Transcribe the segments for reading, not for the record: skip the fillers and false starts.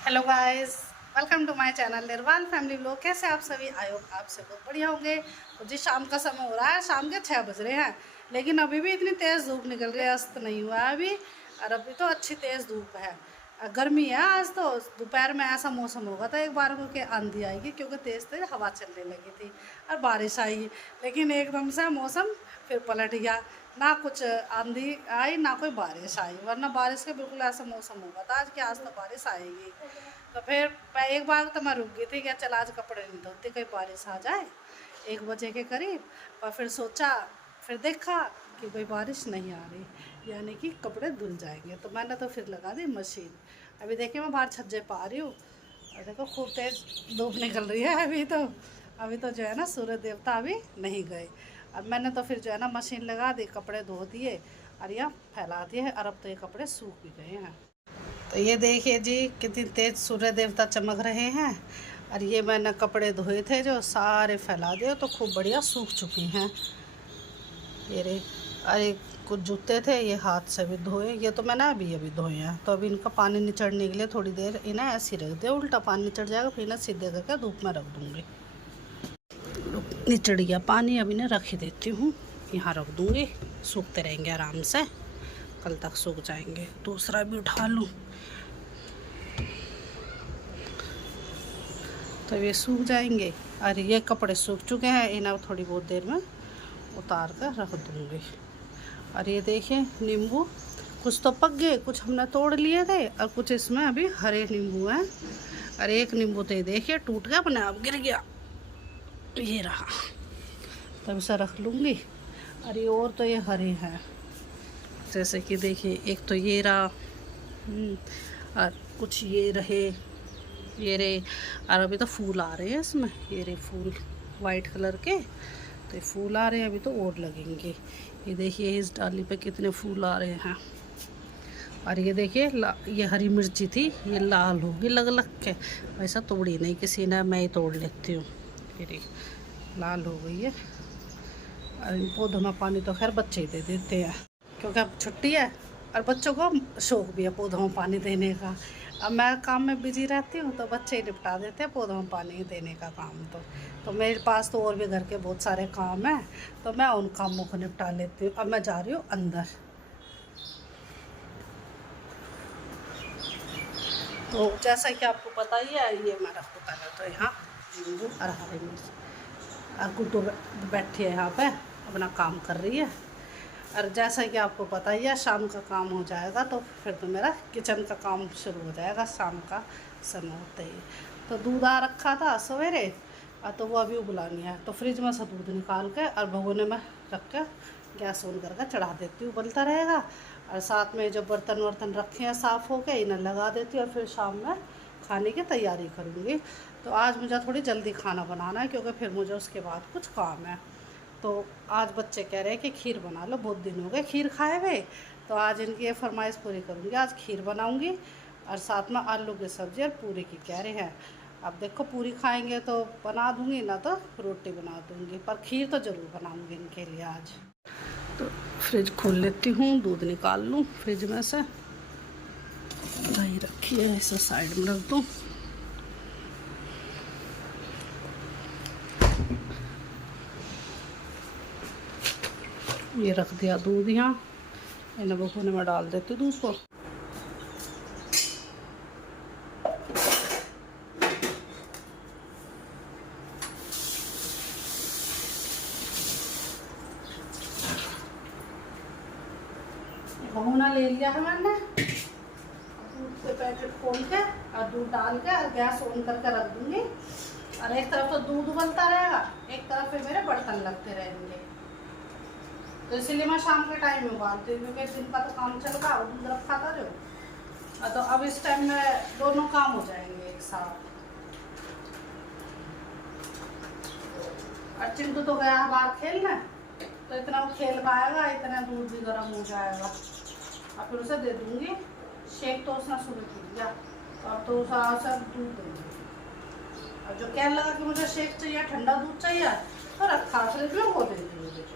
Hello guys, welcome to my channel Nirwal family blog. कैसे आप सभी? आई होप आप सब बहुत बढ़िया होंगे। तो जी शाम का समय हो रहा है, शाम के 6 बज रहे हैं, लेकिन अभी भी इतनी तेज़ धूप निकल रही है। अस्त नहीं हुआ है अभी, और अभी तो अच्छी तेज़ धूप है। गर्मी है आज। तो दोपहर में ऐसा मौसम होगा था एक बार को कि आंधी आएगी, क्योंकि तेज़ तेज़ हवा चलने लगी थी और बारिश आई, लेकिन एकदम से मौसम फिर पलट गया। ना कुछ आंधी आई ना कोई बारिश आई, वरना बारिश का बिल्कुल ऐसा मौसम होगा था आज कि आज तो बारिश आएगी। तो फिर एक बार तो मैं रुक गई थी कि चल आज कपड़े नहीं धोते, कहीं बारिश आ जाए 1 बजे के करीब। और फिर सोचा, फिर देखा कि भाई बारिश नहीं आ रही, यानी कि कपड़े धुल जाएंगे। तो मैंने तो फिर लगा दी मशीन। अभी देखिए मैं बाहर छज्जे पा रही हूँ, और देखो खूब तेज़ धूप निकल रही है अभी तो जो है ना सूर्य देवता अभी नहीं गए। अब मैंने तो फिर जो है ना मशीन लगा दी, कपड़े धो दिए और यहाँ फैला दिए, और अब तो ये कपड़े सूख भी गए हैं। तो ये देखिए जी कितनी तेज़ सूर्य देवता चमक रहे हैं। और ये मैंने कपड़े धोए थे जो सारे फैला दिए, तो खूब बढ़िया सूख चुके हैं ये रे। अरे कुछ जूते थे ये हाथ से भी धोए, ये तो मैंने अभी अभी धोए हैं। तो अभी इनका पानी निचड़ने के लिए थोड़ी देर इन्हें ऐसे ही रख दिया, उल्टा पानी निचड़ जाएगा, फिर इन्हें सीधे करके धूप में रख दूँगी। निचड़ गया पानी, अब इन्हें रख ही देती हूँ, यहाँ रख दूँगी, सूखते रहेंगे आराम से, कल तक सूख जाएंगे। दूसरा भी उठा लूँ तो ये सूख जाएंगे। और ये कपड़े सूख चुके हैं, इन्हें थोड़ी बहुत देर में उतार कर रख दूँगी। और ये देखिए नींबू कुछ तो पक गए, कुछ हमने तोड़ लिए थे, और कुछ इसमें अभी हरे नींबू हैं। और एक नींबू तो ये देखिए टूट गया, अपने आप गिर गया, ये रहा। तब इसे रख लूँगी। और ये और तो ये हरे हैं, जैसे कि देखिए एक तो ये रहा, और कुछ ये रहे, ये रे। और अभी तो फूल आ रहे हैं इसमें, ये रे फूल वाइट कलर के, तो ये फूल आ रहे हैं, अभी तो और लगेंगे। ये देखिए इस डाली पे कितने फूल आ रहे हैं। और ये देखिए ये हरी मिर्ची थी, ये लाल होगी लग लग के, वैसा तोड़ी नहीं किसी ने, मैं ही तोड़ लेती हूँ। ये लाल हो गई है। और इन पौधों में पानी तो खैर बच्चे ही दे देते हैं, क्योंकि अब छुट्टी है और बच्चों को शौक भी है पौधों में पानी देने का। अब मैं काम में बिजी रहती हूँ तो बच्चे ही निपटा देते हैं पौधों में पानी देने का काम। तो मेरे पास तो और भी घर के बहुत सारे काम हैं, तो मैं उन कामों को निपटा लेती हूँ। अब मैं जा रही हूँ अंदर। तो जैसा कि आपको पता ही है, ये मैं रखूँ पहले तो यहाँ नींबू और हरी मिर्च। और गुड्डू बैठी है यहाँ पे, अपना काम कर रही है। और जैसा कि आपको पता ही है, शाम का काम हो जाएगा तो फिर तो मेरा किचन का काम शुरू हो जाएगा शाम का समय होते ही। तो दूध आ रखा था सवेरे, और तो वो अभी उबलानी है, तो फ्रिज में से दूध निकाल के और भगोने में रख के गैस ऑन करके चढ़ा देती हूँ, उबलता रहेगा। और साथ में जो बर्तन वर्तन रखे हैं साफ़ होके, इन्हें लगा देती हूँ, और फिर शाम में खाने की तैयारी करूँगी। तो आज मुझे थोड़ी जल्दी खाना बनाना है, क्योंकि फिर मुझे उसके बाद कुछ काम है। तो आज बच्चे कह रहे हैं कि खीर बना लो, बहुत दिन हो गए खीर खाए हुए, तो आज इनकी ये फरमाइश पूरी करूँगी। आज खीर बनाऊँगी, और साथ में आलू की सब्ज़ी और पूरी की कह रहे हैं। अब देखो पूरी खाएंगे तो बना दूँगी, ना तो रोटी बना दूँगी, पर खीर तो ज़रूर बनाऊँगी इनके लिए आज। तो फ्रिज खोल लेती हूँ, दूध निकाल लूँ फ्रिज में से, दही रखी है इसे साइड में रख दूँ। ये रख दिया दूध यहाँ, इन्हें भगोने में डाल देती दूध को। भगोना ले लिया है मैंने, दूध के पैकेट खोल के और दूध डाल के और गैस ऑन करके रख दूँगी। और एक तरफ तो दूध उबलता रहेगा, एक तरफ पे मेरे बर्तन लगते रहेंगे। तो इसीलिए मैं शाम के टाइम में उबालती हूँ, क्योंकि दिन का तो काम चल रहा है, दूध रखा था जो। तो अब इस टाइम में दोनों काम हो जाएंगे एक साथ। और चिंटू तो गया बाहर खेलने, तो इतना वो खेल पाएगा, इतना दूध भी गर्म हो जाएगा। और फिर उसे दे दूँगी शेक, तो उसने सुबह पी लिया, और तो उसे दूध दे दूँगी। और जो कहने लगा कि मुझे शेक चाहिए, ठंडा दूध चाहिए, तो रखा फ्रिज में, वो दे दूँगी।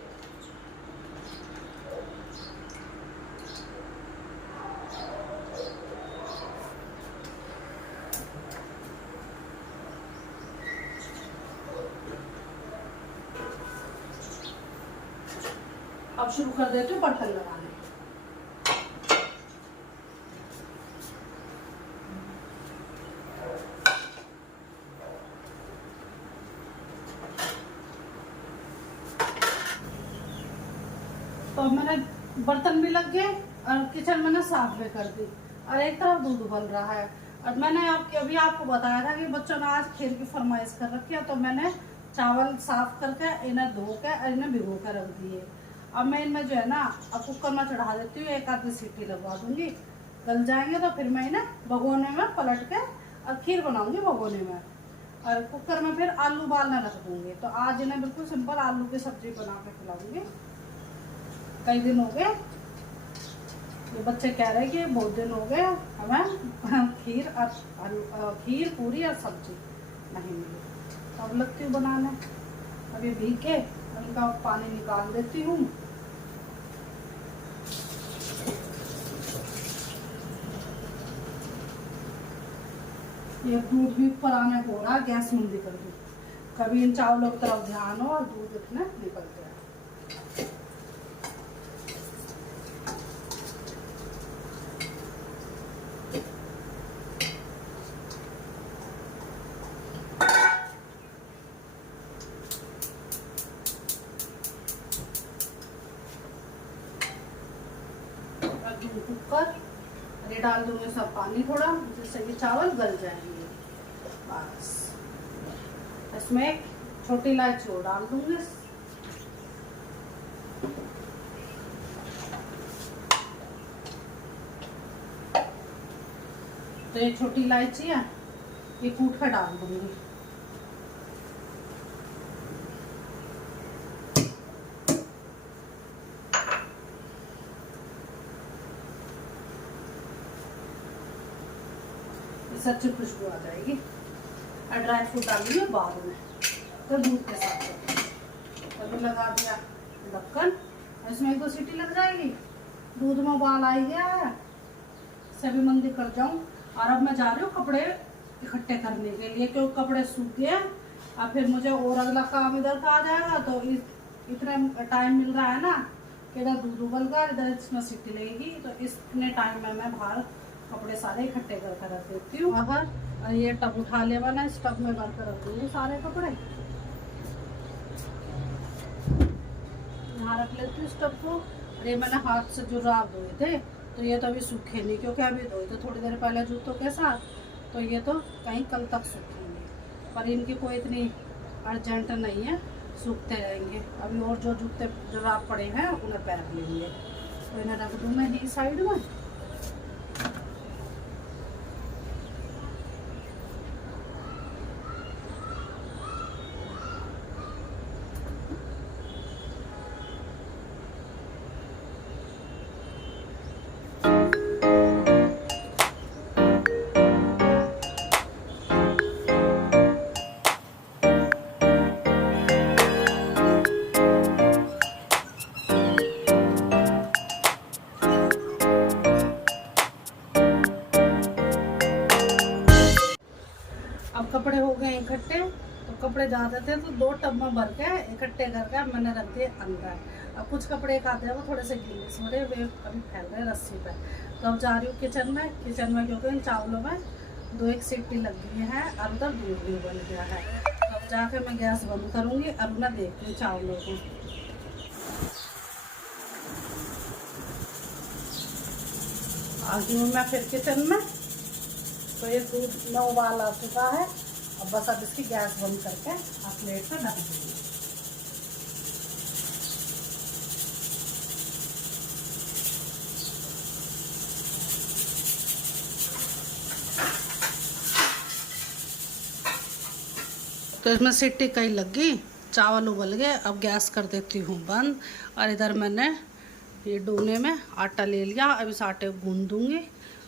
अब शुरू कर देती हूँ बर्तन लगाने। तो अब मैंने बर्तन भी लग गए और किचन मैंने साफ भी कर दी और एक तरफ दूध उबल रहा है। और मैंने अभी आपको बताया था कि बच्चों ने आज खीर की फरमाइश कर रखी है, तो मैंने चावल साफ करके इन्हें धो के और इन्हें भिगो के रख दिए। अब मैं इनमें जो है ना अब कुकर में चढ़ा देती हूँ, एक आधी सीटी लगवा दूंगी, गल जाएंगे तो फिर मैं इन्हें भगोने में पलट के और खीर बनाऊंगी भगोने में। और कुकर में फिर आलू उबालने रख दूंगी। तो आज इन्हें बिल्कुल सिंपल आलू की सब्जी बना के खिलाऊंगी। कई दिन हो गए ये बच्चे कह रहे हैं कि बहुत दिन हो गए हमें खीर और खीर पूरी और सब्जी नहीं मिली। तो अब लगती हूँ बनाने। अभी भीग के इनका पानी निकाल देती हूँ। ये दूध भी ऊपर आने को हो रहा, गैस मंदी कर दूँ। कभी इन चावलों की तरफ ध्यान हो और दूध इतने निकलते हैं। कुकर ये डाल दूंगे सब पानी थोड़ा, जिससे ये चावल गल जाएंगे। बस इसमें एक छोटी इलायची और डाल दूंगी। तो ये छोटी इलायची है, ये कूट कर डाल दूंगी। अच्छी खुशबू आ जाएगी। और ड्राई फ्रूट डालूंगी बाद में, तो दूध के साथ। तभी लगा दिया ढक्कन, इसमें 1-2 सीटी लग जाएगी। दूध में उबाल आई गया है, सभी मंदी कर जाऊं। और अब मैं जा रही हूँ कपड़े इकट्ठे करने के लिए, क्योंकि कपड़े सूख गए और फिर मुझे और अगला काम इधर का आ जाएगा। तो इतना टाइम मिल रहा है ना कि इधर दूध उबल गया, इधर इसमें सीटी लगेगी। तो इतने टाइम में मैं बाहर कपड़े सारे इकट्ठे करके रख देती हूँ। अगर ये टब उठा लेवा ना, इस टब में भर कर रख दूँगी सारे कपड़े। यहाँ रख लेती हूँ इस टब को। और ये मैंने हाथ से जुराब धोए थे, तो ये तो अभी सूखे नहीं, क्योंकि अभी धोए तो थोड़ी देर पहले जूतों के साथ, तो ये तो कहीं कल तक सूखेंगे। पर इनकी कोई इतनी अर्जेंट नहीं है, सूखते रहेंगे। अभी और जो जूते जुराब पड़े हैं उन्हें पहन लेंगे। तो इन्हें रख दूँ मैं ही साइड में। अब कपड़े हो गए इकट्ठे, तो कपड़े ज़्यादा थे तो 2 टब में भर के इकट्ठे करके मैंने रख दिए अंदर। अब कुछ कपड़े एक आते हैं वो थोड़े से गीले हो रहे, वे अभी फैल रहे रस्सी पे। तो अब जा रही हूँ किचन में क्योंकि इन चावलों में 2-1 सीटी लग गई है और उधर दूध भी उबल गया है। तो अब जाके मैं गैस बंद करूँगी और उन्हें देखती हूँ चावलों को। आ गई हूँ मैं फिर किचन में। तो ये दूध में उबाल आ चुका है। अब बस अब इसकी गैस बंद करके आप प्लेट पर ढक दीजिए। तो इसमें सीटी कई लग गई, चावल उबल गए। अब गैस कर देती हूँ बंद। और इधर मैंने ये डोने में आटा ले लिया, अब इस आटे को गूंद दूँगी।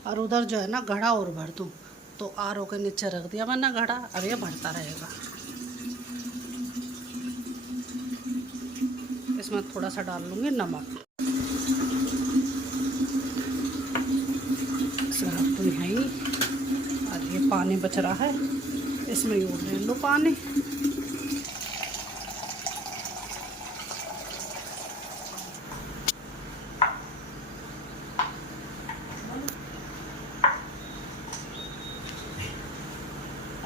और उधर जो है ना घड़ा और भर दूँ, तो आर के नीचे रख दिया मैंने घड़ा, अब ये भरता रहेगा। इसमें थोड़ा सा डाल लूँगी नमक। इसमें तो है ही, और ये पानी बच रहा है, इसमें यूँ ले लो पानी।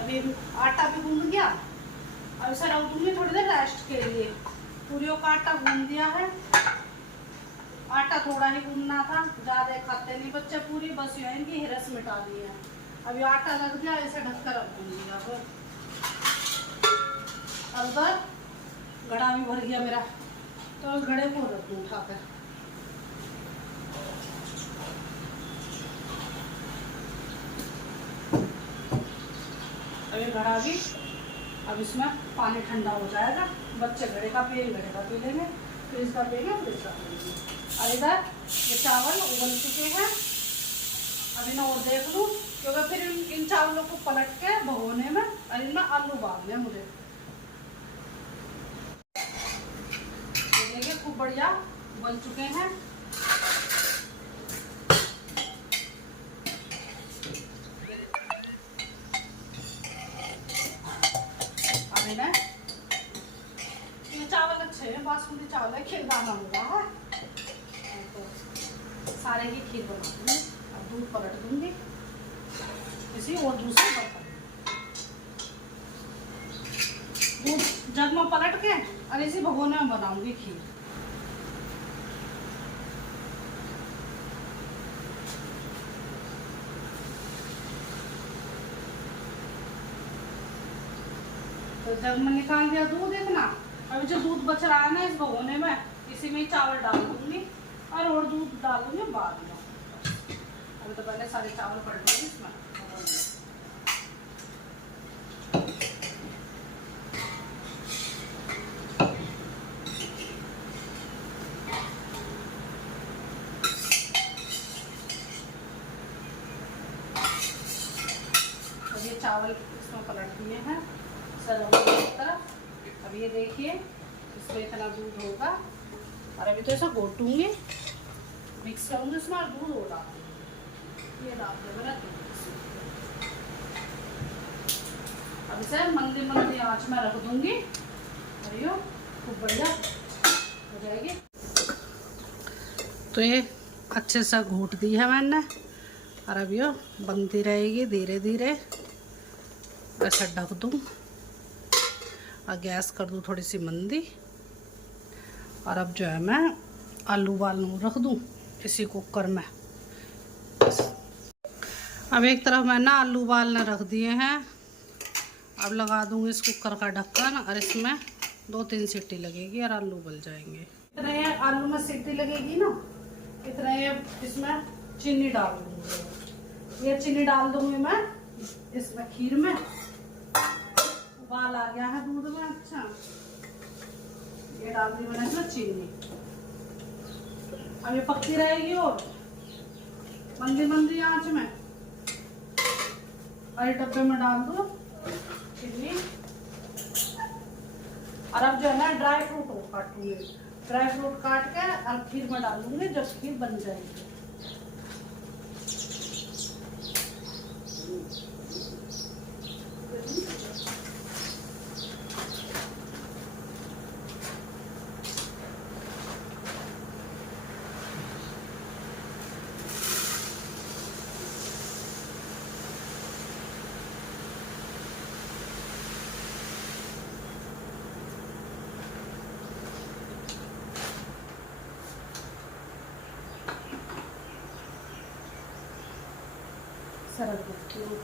अभी आटा भी गूंद गया, अब इसे रख दूंगी थोड़ी देर रेस्ट के लिए। पूरियों का आटा गूंद दिया है, आटा थोड़ा ही गूंदना था, ज़्यादा खाते नहीं बच्चे पूरी, बस यूँ इनकी हिरस मिटा दी है। अभी आटा लग गया, इसे ढककर रख दूंगी। अब उधर घड़ा भी भर गया मेरा, तो उस घड़े को रख दूँ उठाकर। अभी घड़ा भी, अब इसमें पानी ठंडा हो जाएगा, बच्चे घड़े का पी लेंगे, फिर इसका पिएंगे, फिर इसका पिएंगे। और इधर ये चावल उबल चुके हैं, अभी ना और देख लूँ, क्योंकि फिर इन चावलों को पलट के भगोने में और इनमें आलू उबालने हैं मुझे। देखिए खूब बढ़िया उबल चुके हैं। अब इन्हें, ये चावल अच्छे हैं, बासमती चावल है, खीर दाना हुआ है, तो सारे की खीर बना दूँगी। अब दूध पलट दूँगी इसी और दूसरे बर्तन, दूध जग में पलट के और इसी भगोने में बनाऊंगी खीर। तो जग में निकाल दिया दूध इतना, अभी जो दूध बच रहा है ना इस भगोने में, इसी में चावल डाल दूंगी और दूध डाल दूंगी बाद में। अभी तो पहले सारे चावल पड़ गए इसमें। अब ये चावल इसमें पलट दिए हैं सरसों की तरफ। अब ये देखिए इसमें इतना दूध होगा, और अभी तो ऐसा घोटूंगी, मिक्स करूंगी इसमें और दूध हो डालूंगी। ये डाल दे मेरा दूध। अब इसे मंदी मंदी आंच में रख दूंगी और ये खूब बढ़िया हो जाएगी। तो ये अच्छे से घोट दी है मैंने, और अब ये बनती रहेगी धीरे धीरे। ऐसा ढक दूँ और गैस कर दूँ थोड़ी सी मंदी, और अब जो है मैं आलू उबालने रख दूँ इसी कुकर में। अब एक तरफ मैंने आलू उबालने रख दिए हैं, अब लगा दूँगी इस कुकर का ढक्कन, और इसमें 2-3 सीटी लगेगी और आलू उबल जाएंगे। इतने आलू में सीटी लगेगी ना, इतने इसमें चीनी डाल दूँगी। ये चीनी डाल दूँगी मैं इसमें खीर में। उबाल आ गया है दूध में, अच्छा ये डाल दी मैंने इसमें चीनी। अब ये पकती रहेगी और मंदी मंदी आंच में, और ये डब्बे में डाल दो चीनी। और अब जो है ना ड्राई फ्रूट काटूंगी, ड्राई फ्रूट काट के और खीर में डाल दूंगी जब खीर बन जाएगी। सरल देती हूँ।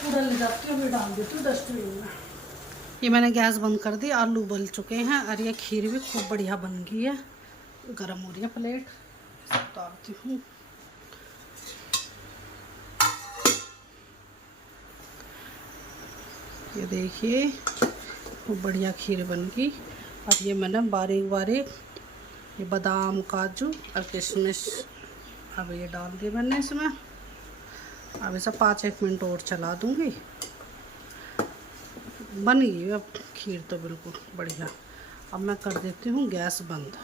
पूरा ले जाती हूँ, अभी डाल देती हूँ डस्टबिन में। ये मैंने गैस बंद कर दी, आलू उबल चुके हैं और ये खीर भी खूब बढ़िया बन गई है। गरम हो रही है प्लेट, उतारती हूँ। ये देखिए खूब बढ़िया खीर बन गई। और ये मैंने बारीक बारीक ये बादाम काजू और किशमिश अब ये डाल दिए मैंने इसमें। अब इसे 5-1 मिनट और चला दूँगी। बन गई अब खीर तो बिल्कुल बढ़िया। अब मैं कर देती हूँ गैस बंद।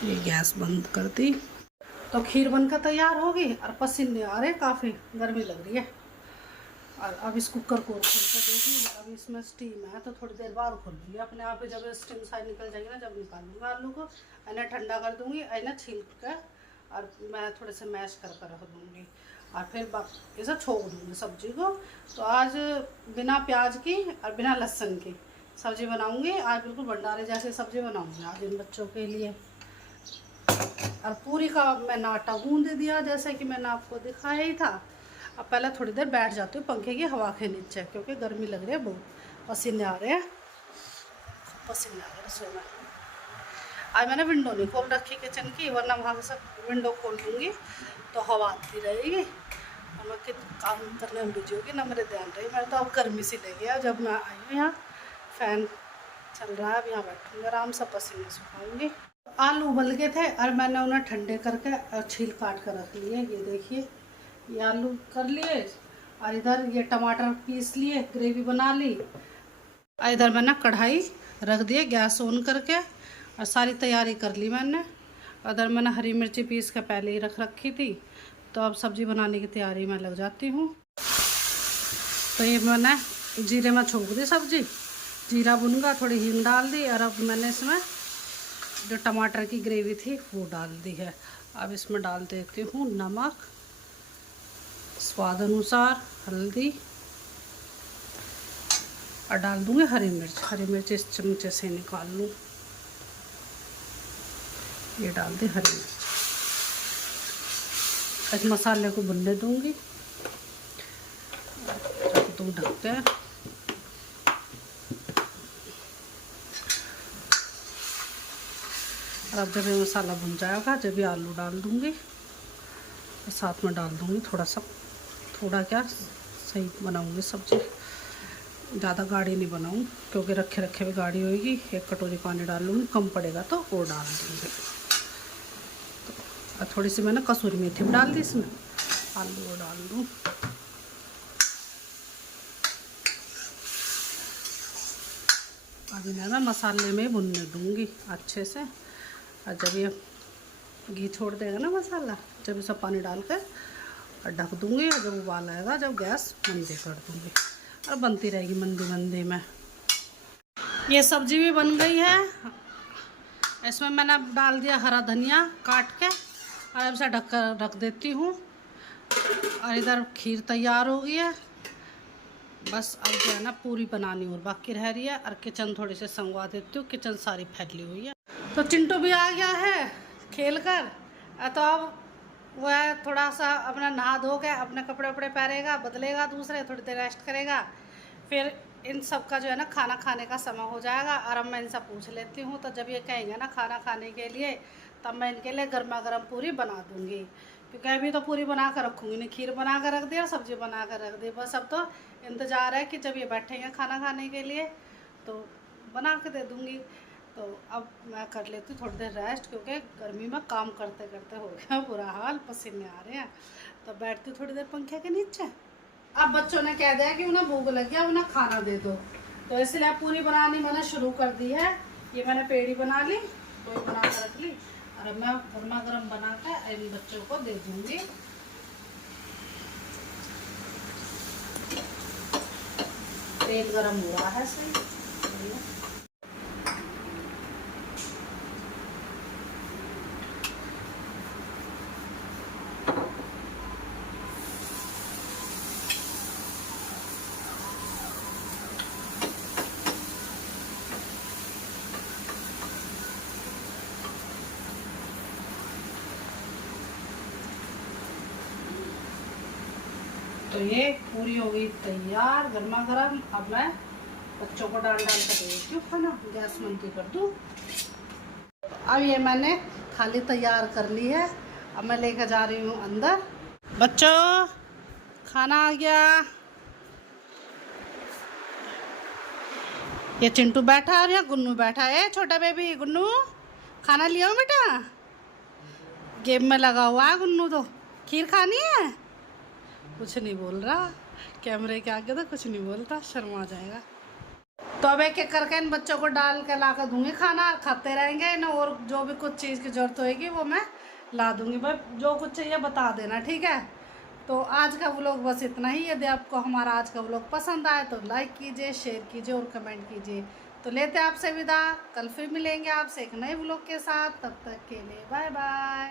ये गैस बंद कर दी। तो खीर बनकर तैयार होगी और पसीने आ रहे, काफ़ी गर्मी लग रही है। और अब इस कुकर को खोल कर देखिए, अभी इसमें स्टीम है तो थोड़ी देर बाद खोल लूँगी अपने आप ही। जब स्टीम साइड निकल जाएगी ना, जब निकाल लूँगी आलू को, इन्हें ठंडा कर दूँगी, इन्हें छील कर और मैं थोड़े से मैश कर रख दूँगी और फिर इसे छोड़ दूँगी सब्जी को। तो आज बिना प्याज की और बिना लहसुन की सब्ज़ी बनाऊँगी। आज बिल्कुल भंडारे जैसी सब्ज़ी बनाऊँगी आज इन बच्चों के लिए। और पूरी का मैंने आटा गूँध दिया जैसे कि मैंने आपको दिखाया ही था। अब पहले थोड़ी देर बैठ जाती हूँ पंखे की हवा के नीचे, क्योंकि गर्मी लग रही है बहुत, पसीने आ रहे हैं, पसीने आ रहे हैं रसोई में। आज मैंने विंडो नहीं खोल रखी किचन की, वरना वहाँ से विंडो खोल दूँगी तो हवा आती रहेगी और मैं काम करने में बिजी होगी ना, मेरे ध्यान रही। मैं तो अब गर्मी सी लगी है, जब मैं आई हूँ यहाँ फ़ैन चल रहा है, अब यहाँ बैठूँगी आराम से, पसीने सुखाऊँगी। आलू उबल गए थे और मैंने उन्हें ठंडे करके छील काट कर रख लिए। ये देखिए, ये आलू कर लिए और इधर ये टमाटर पीस लिए, ग्रेवी बना ली। और इधर मैंने कढ़ाई रख दिए गैस ऑन करके और सारी तैयारी कर ली मैंने। उधर मैंने हरी मिर्ची पीस के पहले ही रख रखी थी, तो अब सब्ज़ी बनाने की तैयारी में लग जाती हूँ। तो ये मैंने जीरे में छोंक दी सब्ज़ी, जीरा भुनगा, थोड़ी हींग डाल दी और अब मैंने इसमें जो टमाटर की ग्रेवी थी वो डाल दी है। अब इसमें डाल देती हूँ नमक, स्वाद अनुसार हल्दी और डाल दूँगी हरी मिर्च। हरी मिर्च इस चमचे से निकाल लूँ, ये डाल दी हरी मिर्च। इस मसाले को भुनने दूँगी, रख दूँ ढक के। और अब जब ये मसाला भुन जाएगा, जब ये आलू डाल दूँगी और साथ में डाल दूँगी थोड़ा क्या सही बनाऊँगी सब्ज़ी, ज़्यादा गाढ़ी नहीं बनाऊँ क्योंकि रखे रखे में गाढ़ी होएगी। 1 कटोरी पानी डाल लूँगी, कम पड़ेगा तो वो डाल दूँगी। तो थोड़ी सी मैंने कसूरी मेथी भी डाल दी इसमें, आलू वो डाल दूँ। अभी मैं मसाले में भुनने दूँगी अच्छे से। और जब ये घी छोड़ देगा ना मसाला, जब इसे पानी डाल कर और ढक दूँगी और जब उबाल आएगा, जब गैस मंदी कर दूँगी और बनती रहेगी मंदी मंदी में। ये सब्ज़ी भी बन गई है। इसमें मैंने डाल दिया हरा धनिया काट के और अब इसे ढक कर रख देती हूँ। और इधर खीर तैयार हो गई है, बस अब जो है ना पूरी बनानी और बाकी रह रही है। और किचन थोड़ी सी संगवा देती हूँ, किचन सारी फैली हुई है। तो चिंटू भी आ गया है खेल कर, तो अब वह थोड़ा सा अपना नहा धो के अपने कपड़े वपड़े पहनेगा, बदलेगा दूसरे, थोड़ी देर रेस्ट करेगा, फिर इन सब का जो है ना खाना खाने का समय हो जाएगा। और अब मैं इनसे पूछ लेती हूँ, तो जब ये कहेंगे ना खाना खाने के लिए, तब मैं इनके लिए गर्मा गर्म पूरी बना दूँगी। क्योंकि अभी तो पूरी बना कर रखूँगी नहीं, खीर बना कर रख दी और सब्ज़ी बना कर रख दी। बस अब तो इंतज़ार है कि जब ये बैठेंगे खाना खाने के लिए तो बना के दे दूँगी। तो अब मैं कर लेती हूँ थोड़ी देर रेस्ट, क्योंकि गर्मी में काम करते करते हो गया बुरा हाल, पसीने आ रहे हैं। तो बैठती हूँ थोड़ी देर पंखे के नीचे। अब बच्चों ने कह दिया कि उन्हें भूख लग गया, उन्हें खाना दे दो, तो इसलिए पूरी बनानी मैंने शुरू कर दी है। ये मैंने पेड़ी बना ली, तो बना कर रख ली और अब मैं गर्मा गर्म बना कर इन बच्चों को दे दूँगी। तेल गरम हो रहा है सही। तो ये पूरी हो गई तैयार गर्मा गर्म। अब मैं बच्चों को डाल कर दे देती हूँ खाना, गैस मंदी कर दूँ। अब ये मैंने थाली तैयार कर ली है, अब मैं लेकर जा रही हूँ अंदर। बच्चों खाना आ गया। ये चिंटू बैठा और यहाँ गुन्नू बैठा है, छोटा बेबी गुन्नू खाना लिया बेटा। गेम में लगा हुआ है गुन्नू, तो खीर खानी है, कुछ नहीं बोल रहा, कैमरे के आगे तो कुछ नहीं बोलता, शर्मा जाएगा। तो अब एक एक करके इन बच्चों को डाल के ला कर दूँगी खाना, खाते रहेंगे ना। और जो भी कुछ चीज़ की ज़रूरत होएगी वो मैं ला दूँगी। बस जो कुछ चाहिए बता देना, ठीक है। तो आज का व्लॉग बस इतना ही। यदि आपको हमारा आज का व्लॉग पसंद आए तो लाइक कीजिए, शेयर कीजिए और कमेंट कीजिए। तो लेते हैं आपसे विदा, कल फिर मिलेंगे आपसे एक नए व्लॉग के साथ। तब तक के लिए बाय बाय।